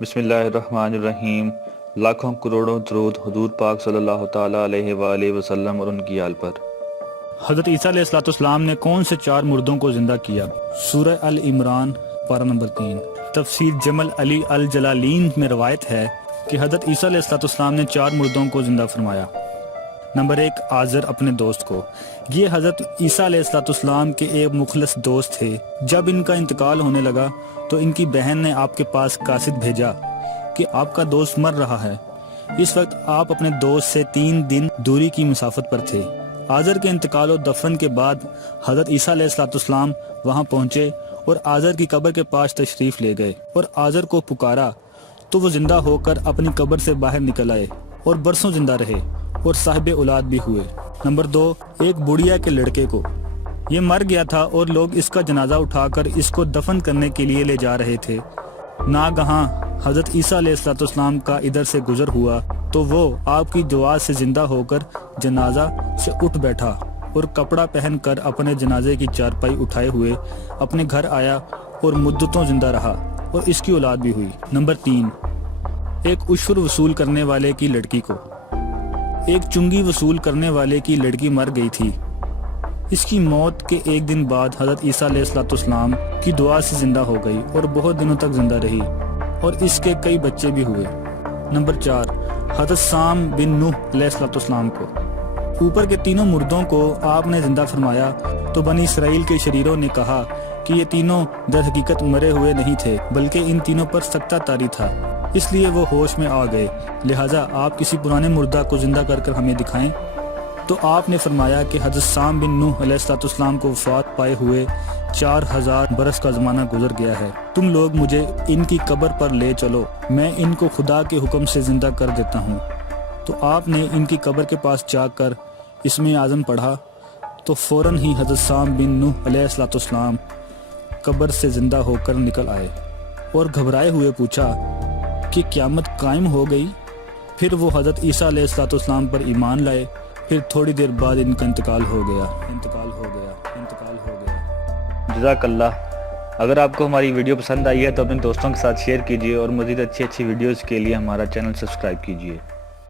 بسم اللہ الرحمن الرحیم۔ لاکھوں کروڑوں درود حضور پاک صلی اللہ تعالی علیہ وآلہ وسلم اور ان کی آل پر۔ حضرت عیسی علیہ السلام نے کون سے 4 مردوں کو زندہ کیا؟ سورہ ال عمران پارہ نمبر 3۔ تفسیر جمل علی الجلالین میں روایت ہے کہ حضرت عیسی علیہ السلام نے 4 مردوں کو زندہ فرمایا۔ نمبر 1، آزر اپنے دوست کو۔ یہ حضرت عیسی علیہ السلام کے ایک مخلص دوست تھے۔ جب ان کا انتقال ہونے لگا تو ان کی بہن نے آپ کے پاس قاصد بھیجا کہ آپ کا دوست مر رہا ہے۔ اس وقت آپ اپنے دوست سے 3 دن دوری کی مسافت پر تھے۔ آزر کے انتقال و دفن کے بعد حضرت عیسی علیہ السلام وہاں پہنچے اور آزر کی قبر کے پاس تشریف لے گئے اور آزر کو پکارا تو وہ زندہ ہو کر اپنی قبر سے باہر نکل آئے اور برسوں زندہ رہے اور صاحب اولاد بھی ہوئے۔ نمبر 2، ایک بڑھیا کے لڑکے کو۔ یہ مر گیا تھا اور لوگ اس کا جنازہ اٹھا کر اس کو دفن کرنے کے لیے لے جا رہے تھے۔ ناگہاں حضرت عیسی علیہ السلام کا ادھر سے گزر ہوا تو وہ آپ کی دعا سے زندہ ہو کر جنازہ سے اٹھ بیٹھا اور کپڑا پہن کر اپنے جنازے کی چارپائی اٹھائے ہوئے اپنے گھر آیا اور مدتوں زندہ رہا اور اس کی اولاد بھی ہوئی۔ نمبر 3، ایک عشر وصول کرنے والے کی لڑکی کو۔ ایک چنگی وصول کرنے والے کی لڑکی مر گئی تھی۔ اس کی موت کے 1 دن بعد حضرت عیسی علیہ السلام کی دعا سے زندہ ہو گئی اور بہت دنوں تک زندہ رہی اور اس کے کئی بچے بھی ہوئے۔ نمبر 4، حضرت سام بن نوح علیہ السلام کو۔ اوپر کے 3 مردوں کو آپ نے زندہ فرمایا تو بنی اسرائیل کے شریروں نے کہا کہ یہ تینوں در حقیقت مرے ہوئے نہیں تھے بلکہ ان تینوں پر سکتہ طاری تھا، اس لیے وہ ہوش میں آ گئے، لہٰذا آپ کسی پرانے مردہ کو زندہ کر کر ہمیں دکھائیں۔ تو آپ نے فرمایا کہ حضرت سام بن نوح علیہ السلام کو وفات پائے ہوئے 4000 برس کا زمانہ گزر گیا ہے۔ تم لوگ مجھے ان کی قبر پر لے چلو، میں ان کو خدا کے حکم سے زندہ کر دیتا ہوں۔ تو آپ نے ان کی قبر کے پاس جا کر اسم اعظم پڑھا تو فوراً ہی حضرت سام بن نوح علیہ السلام قبر سے زندہ ہو کر نکل آئے اور گھبرائے ہوئے پوچھا کہ قیامت قائم ہو گئی؟ پھر وہ حضرت عیسی علیہ السلام پر ایمان لائے۔ پھر تھوڑی دیر بعد ان کا انتقال ہو گیا۔ جزاک اللہ۔ اگر آپ کو ہماری ویڈیو پسند آئی ہے تو اپنے دوستوں کے ساتھ شیئر کیجیے اور مزید اچھی ویڈیوز کے لیے ہمارا چینل سبسکرائب کیجیے۔